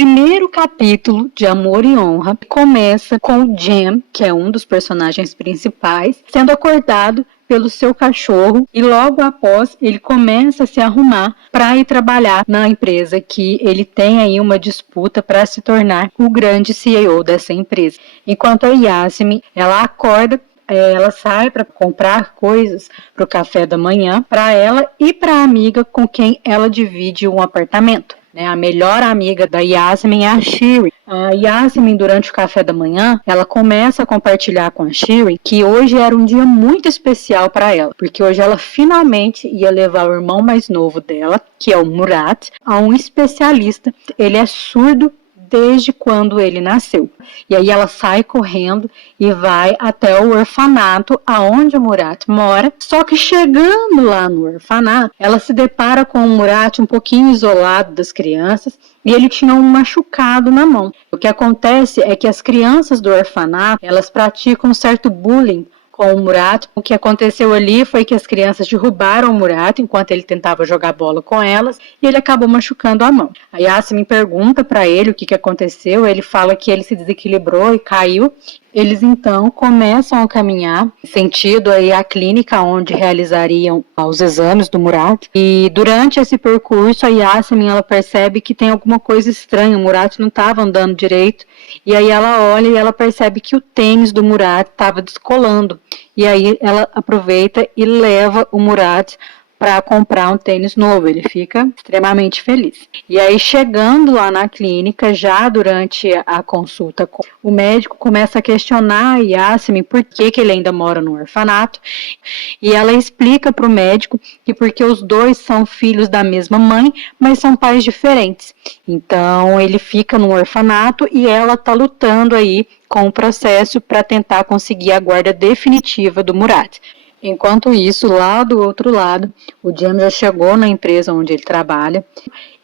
primeiro capítulo de Amor e Honra começa com o Jim, que é um dos personagens principais, sendo acordado pelo seu cachorro e logo após ele começa a se arrumar para ir trabalhar na empresa que ele tem aí uma disputa para se tornar o grande CEO dessa empresa. Enquanto a Yasmin, ela acorda, ela sai para comprar coisas para o café da manhã para ela e para a amiga com quem ela divide um apartamento. A melhor amiga da Yasmin é a Shirin. A Yasmin, durante o café da manhã, ela começa a compartilhar com a Shirin que hoje era um dia muito especial para ela, porque hoje ela finalmente ia levar o irmão mais novo dela, que é o Murat, a um especialista. Ele é surdo desde quando ele nasceu. E aí ela sai correndo e vai até o orfanato aonde o Murat mora. Só que chegando lá no orfanato, ela se depara com o Murat um pouquinho isolado das crianças e ele tinha um machucado na mão. O que acontece é que as crianças do orfanato, elas praticam um certo bullying com o Murat. O que aconteceu ali foi que as crianças derrubaram o Murat enquanto ele tentava jogar bola com elas e ele acabou machucando a mão. A Yasmin pergunta para ele o que aconteceu, ele fala que ele se desequilibrou e caiu. Eles então começam a caminhar sentido aí a clínica onde realizariam os exames do Murat. E durante esse percurso a Yasmin ela percebe que tem alguma coisa estranha, o Murat não estava andando direito. E aí ela olha e ela percebe que o tênis do Murat estava descolando. E aí ela aproveita e leva o Murat para comprar um tênis novo. Ele fica extremamente feliz. E aí, chegando lá na clínica, já durante a consulta, o médico começa a questionar a Yasmin por que ele ainda mora no orfanato. E ela explica para o médico que porque os dois são filhos da mesma mãe, mas são pais diferentes. Então, ele fica no orfanato e ela está lutando aí com o processo para tentar conseguir a guarda definitiva do Murat. Enquanto isso, lá do outro lado, o Jim já chegou na empresa onde ele trabalha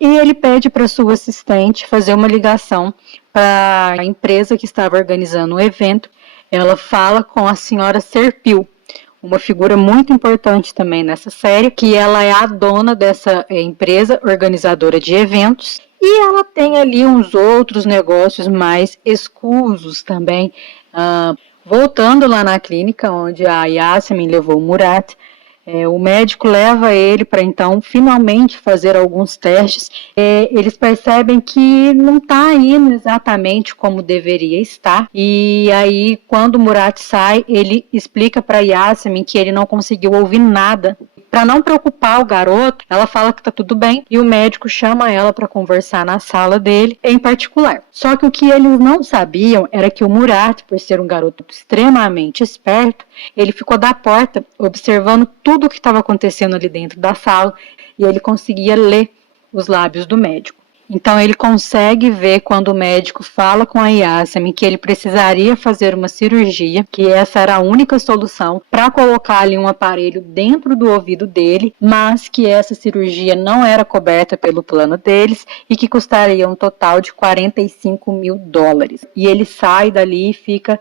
e ele pede para sua assistente fazer uma ligação para a empresa que estava organizando o evento. Ela fala com a senhora Serpil, uma figura muito importante também nessa série, que ela é a dona dessa empresa organizadora de eventos e ela tem ali uns outros negócios mais escusos também. Voltando lá na clínica onde a Yasmin levou o Murat, o médico leva ele para então finalmente fazer alguns testes. Eles percebem que não está indo exatamente como deveria estar. E aí, quando o Murat sai, ele explica para a Yasmin que ele não conseguiu ouvir nada. Para não preocupar o garoto, ela fala que está tudo bem e o médico chama ela para conversar na sala dele em particular. Só que o que eles não sabiam era que o Murat, por ser um garoto extremamente esperto, ele ficou da porta observando tudo o que estava acontecendo ali dentro da sala e ele conseguia ler os lábios do médico. Então ele consegue ver quando o médico fala com a Yasmin que ele precisaria fazer uma cirurgia, que essa era a única solução para colocar ali um aparelho dentro do ouvido dele, mas que essa cirurgia não era coberta pelo plano deles e que custaria um total de $45 mil. E ele sai dali e fica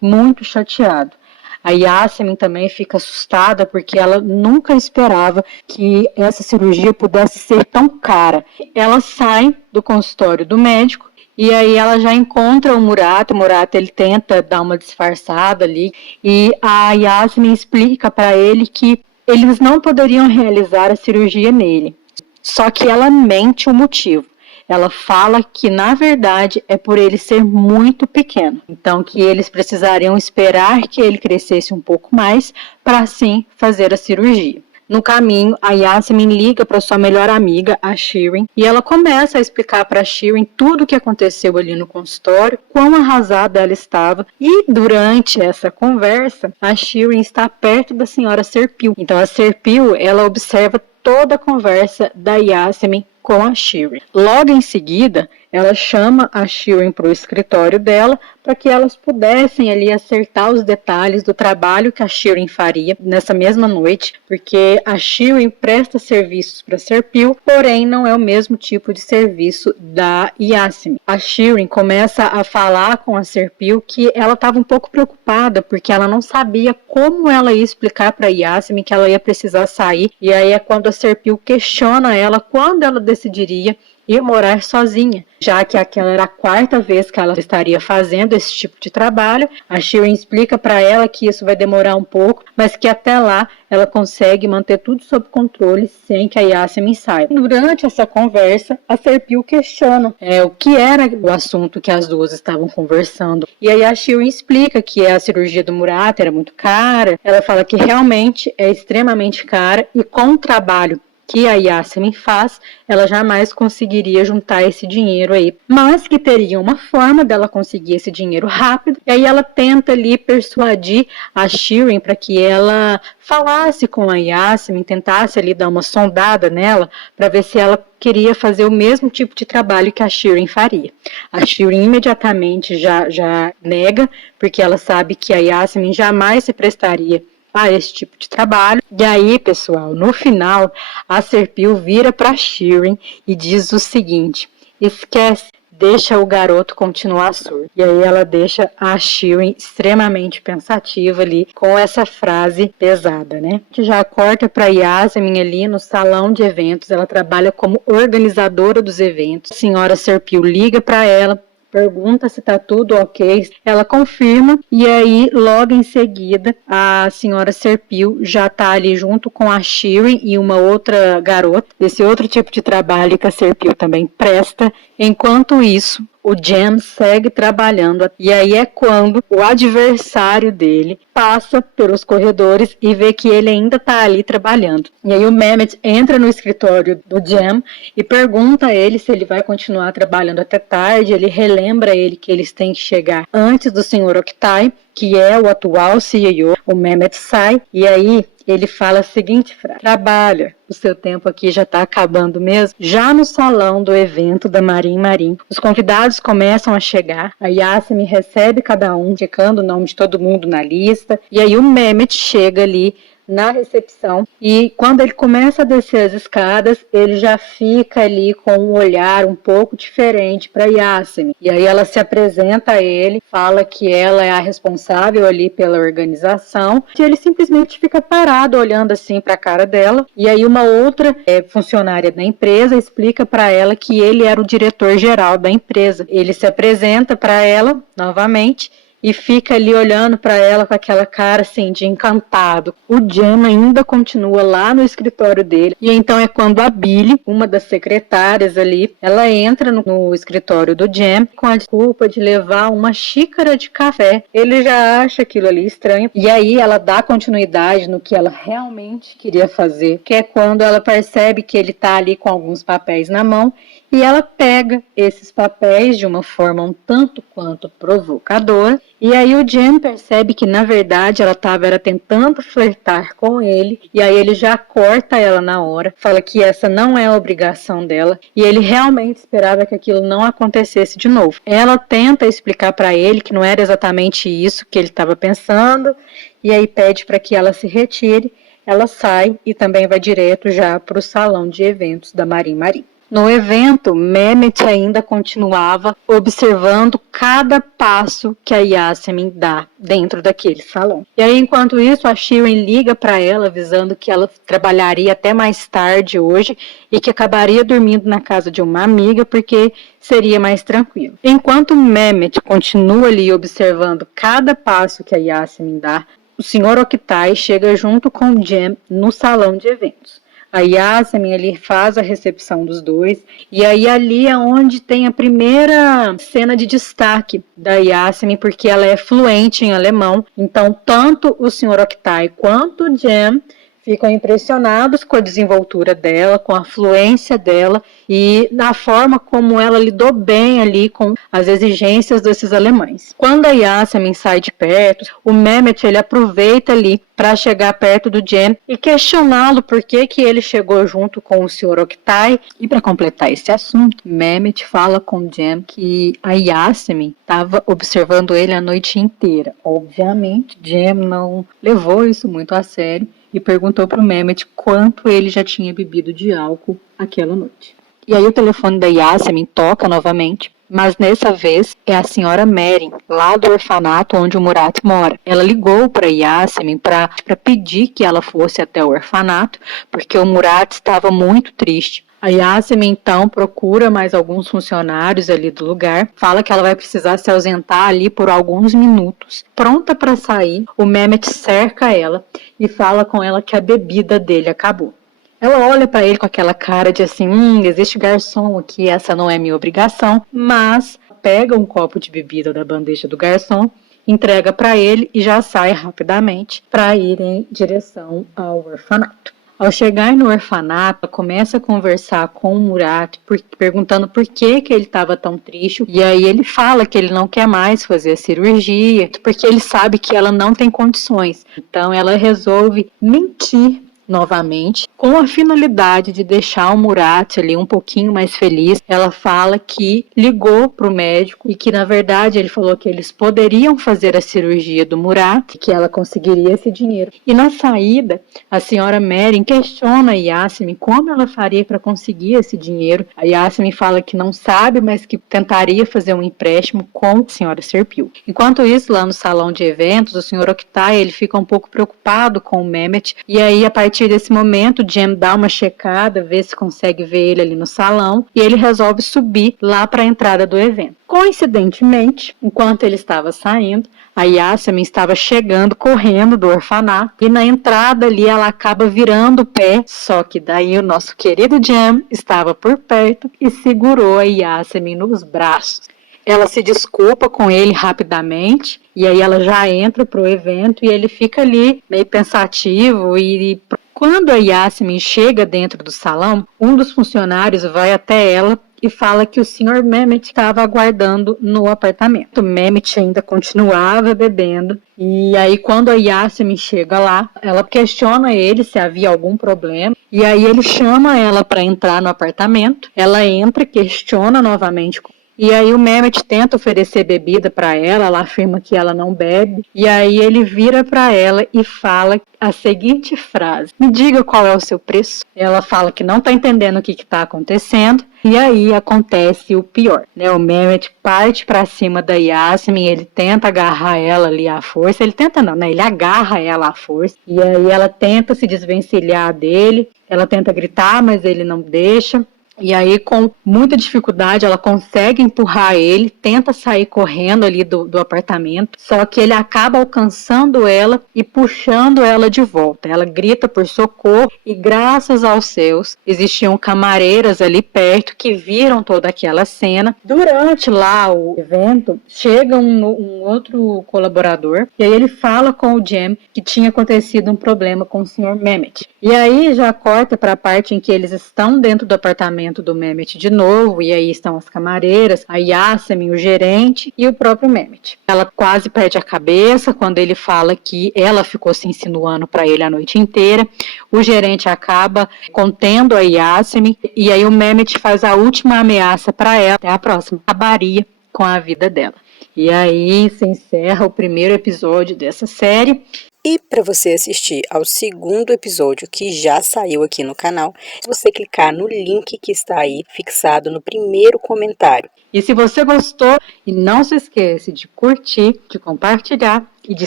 muito chateado. A Yasmin também fica assustada porque ela nunca esperava que essa cirurgia pudesse ser tão cara. Ela sai do consultório do médico e aí ela já encontra o Murat. O Murat ele tenta dar uma disfarçada ali e a Yasmin explica para ele que eles não poderiam realizar a cirurgia nele. Só que ela mente o motivo. Ela fala que, na verdade, é por ele ser muito pequeno. Então, que eles precisariam esperar que ele crescesse um pouco mais para, assim, fazer a cirurgia. No caminho, a Yasmin liga para sua melhor amiga, a Shirin, e ela começa a explicar para a Shirin tudo o que aconteceu ali no consultório, quão arrasada ela estava. E, durante essa conversa, a Shirin está perto da senhora Serpil. Então, a Serpil, ela observa toda a conversa da Yasmin com a Shirin. Logo em seguida, ela chama a Shirin para o escritório dela para que elas pudessem ali acertar os detalhes do trabalho que a Shirin faria nessa mesma noite, porque a Shirin presta serviços para Serpil, porém não é o mesmo tipo de serviço da Yasmin. A Shirin começa a falar com a Serpil que ela estava um pouco preocupada porque ela não sabia como ela ia explicar para a Yasmin que ela ia precisar sair, e aí é quando a Serpil questiona ela quando ela decidiria ir morar sozinha, já que aquela era a 4ª vez que ela estaria fazendo esse tipo de trabalho. A Shirin explica para ela que isso vai demorar um pouco, mas que até lá ela consegue manter tudo sob controle sem que a Yasmin saiba. Durante essa conversa, a Serpil questiona o que era o assunto que as duas estavam conversando. E aí a Shirin explica que a cirurgia do Murat era muito cara. Ela fala que realmente é extremamente cara e com o trabalho que a Yasmin faz, ela jamais conseguiria juntar esse dinheiro aí, mas que teria uma forma dela conseguir esse dinheiro rápido. E aí ela tenta ali persuadir a Shirin para que ela falasse com a Yasmin, tentasse ali dar uma sondada nela para ver se ela queria fazer o mesmo tipo de trabalho que a Shirin faria. A Shirin imediatamente já nega, porque ela sabe que a Yasmin jamais se prestaria a esse tipo de trabalho. E aí, pessoal, no final, a Serpil vira para Shirin e diz o seguinte: esquece, deixa o garoto continuar surdo. E aí ela deixa a Shirin extremamente pensativa ali com essa frase pesada, né? Que já corta para Yasmin ali no salão de eventos. Ela trabalha como organizadora dos eventos. A senhora Serpil liga para ela, pergunta se tá tudo ok, ela confirma, e aí logo em seguida a senhora Serpil já tá ali junto com a Shirin e uma outra garota, esse outro tipo de trabalho que a Serpil também presta. Enquanto isso, o Jem segue trabalhando, e aí é quando o adversário dele passa pelos corredores e vê que ele ainda está ali trabalhando. E aí o Mehmet entra no escritório do Jem e pergunta a ele se ele vai continuar trabalhando até tarde. Ele relembra a ele que eles têm que chegar antes do Sr. Oktay, que é o atual CEO. O Mehmet sai e aí ele fala a seguinte frase: trabalha, o seu tempo aqui já está acabando mesmo. Já no salão do evento da Marim, os convidados começam a chegar. A Yasmin recebe cada um, checando o nome de todo mundo na lista. E aí o Mehmet chega ali na recepção, e quando ele começa a descer as escadas, ele já fica ali com um olhar um pouco diferente para Yasmin. E aí ela se apresenta a ele, fala que ela é a responsável ali pela organização, e ele simplesmente fica parado olhando assim para a cara dela. E aí uma outra funcionária da empresa explica para ela que ele era o diretor-geral da empresa. Ele se apresenta para ela novamente e fica ali olhando para ela com aquela cara assim de encantado. O Jem ainda continua lá no escritório dele, e então é quando a Billy, uma das secretárias ali, ela entra no escritório do Jem com a desculpa de levar uma xícara de café. Ele já acha aquilo ali estranho, e aí ela dá continuidade no que ela realmente queria fazer, que é quando ela percebe que ele tá ali com alguns papéis na mão, e ela pega esses papéis de uma forma um tanto quanto provocadora. E aí o Jem percebe que na verdade ela estava tentando flertar com ele, e aí ele já corta ela na hora, fala que essa não é a obrigação dela, e ele realmente esperava que aquilo não acontecesse de novo. Ela tenta explicar para ele que não era exatamente isso que ele estava pensando, e aí pede para que ela se retire. Ela sai e também vai direto já para o salão de eventos da Marim. No evento, Mehmet ainda continuava observando cada passo que a Yasmin dá dentro daquele salão. E aí, enquanto isso, a Shirin liga para ela, avisando que ela trabalharia até mais tarde hoje e que acabaria dormindo na casa de uma amiga porque seria mais tranquilo. Enquanto Mehmet continua ali observando cada passo que a Yasmin dá, o Sr. Oktay chega junto com o Jem no salão de eventos. A Yasmin ali faz a recepção dos dois, e aí ali é onde tem a primeira cena de destaque da Yasmin, porque ela é fluente em alemão. Então tanto o Sr. Oktay quanto o Jem ficam impressionados com a desenvoltura dela, com a fluência dela e na forma como ela lidou bem ali com as exigências desses alemães. Quando a Yasmin sai de perto, o Mehmet ele aproveita ali para chegar perto do Jem e questioná-lo por que ele chegou junto com o Sr. Oktay. E para completar esse assunto, Mehmet fala com o Jem que a Yasmin estava observando ele a noite inteira. Obviamente, Jem não levou isso muito a sério e perguntou para o Mehmet quanto ele já tinha bebido de álcool aquela noite. E aí o telefone da Yasmin toca novamente, mas dessa vez é a senhora Merin, lá do orfanato onde o Murat mora. Ela ligou para Yasmin para pedir que ela fosse até o orfanato, porque o Murat estava muito triste. A Yasmin, então, procura mais alguns funcionários ali do lugar, fala que ela vai precisar se ausentar ali por alguns minutos. Pronta para sair, o Mehmet cerca ela e fala com ela que a bebida dele acabou. Ela olha para ele com aquela cara de assim, existe garçom aqui, essa não é minha obrigação, mas pega um copo de bebida da bandeja do garçom, entrega para ele e já sai rapidamente para ir em direção ao orfanato. Ao chegar no orfanato, ela começa a conversar com o Murat, perguntando por que ele estava tão triste. E aí ele fala que ele não quer mais fazer a cirurgia, porque ele sabe que ela não tem condições. Então ela resolve mentir novamente, com a finalidade de deixar o Murat ali um pouquinho mais feliz. Ela fala que ligou para o médico e que, na verdade, ele falou que eles poderiam fazer a cirurgia do Murat, que ela conseguiria esse dinheiro. E na saída, a senhora Merin questiona a Yasmin como ela faria para conseguir esse dinheiro. A Yasmin fala que não sabe, mas que tentaria fazer um empréstimo com a senhora Serpil. Enquanto isso, lá no salão de eventos, o senhor Oktay, ele fica um pouco preocupado com o Mehmet, e aí, a partir desse momento, o Cem dá uma checada, vê se consegue ver ele ali no salão, e ele resolve subir lá para a entrada do evento. Coincidentemente, enquanto ele estava saindo, a Yasmin estava chegando, correndo do orfanato, e na entrada ali ela acaba virando o pé, só que daí o nosso querido Cem estava por perto e segurou a Yasmin nos braços. Ela se desculpa com ele rapidamente, e aí ela já entra pro evento, e ele fica ali meio pensativo, e quando a Yasmin chega dentro do salão, um dos funcionários vai até ela e fala que o Sr. Mehmet estava aguardando no apartamento. O Mehmet ainda continuava bebendo, e aí quando a Yasmin chega lá, ela questiona ele se havia algum problema, e aí ele chama ela para entrar no apartamento. Ela entra, questiona novamente. E aí o Mehmet tenta oferecer bebida para ela afirma que ela não bebe, e aí ele vira para ela e fala a seguinte frase: me diga qual é o seu preço. Ela fala que não está entendendo o que está acontecendo, e aí acontece o pior, né? O Mehmet parte para cima da Yasmin, ele tenta agarrar ela ali à força, ele tenta não, né? Ele agarra ela à força, e aí ela tenta se desvencilhar dele, ela tenta gritar, mas ele não deixa. E aí, com muita dificuldade, ela consegue empurrar ele, tenta sair correndo ali do apartamento, só que ele acaba alcançando ela e puxando ela de volta. Ela grita por socorro e, graças aos céus, existiam camareiras ali perto que viram toda aquela cena. Durante lá o evento, chega um outro colaborador e aí ele fala com o Cem que tinha acontecido um problema com o Sr. Mehmet. E aí já corta para a parte em que eles estão dentro do apartamento do Mehmet de novo, e aí estão as camareiras, a Yasmin, o gerente e o próprio Mehmet. Ela quase perde a cabeça quando ele fala que ela ficou se insinuando para ele a noite inteira. O gerente acaba contendo a Yasmin, e aí o Mehmet faz a última ameaça para ela, até a próxima, acabaria com a vida dela. E aí se encerra o primeiro episódio dessa série. E para você assistir ao segundo episódio que já saiu aqui no canal, é você clicar no link que está aí fixado no primeiro comentário. E se você gostou, não se esqueça de curtir, de compartilhar e de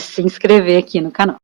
se inscrever aqui no canal.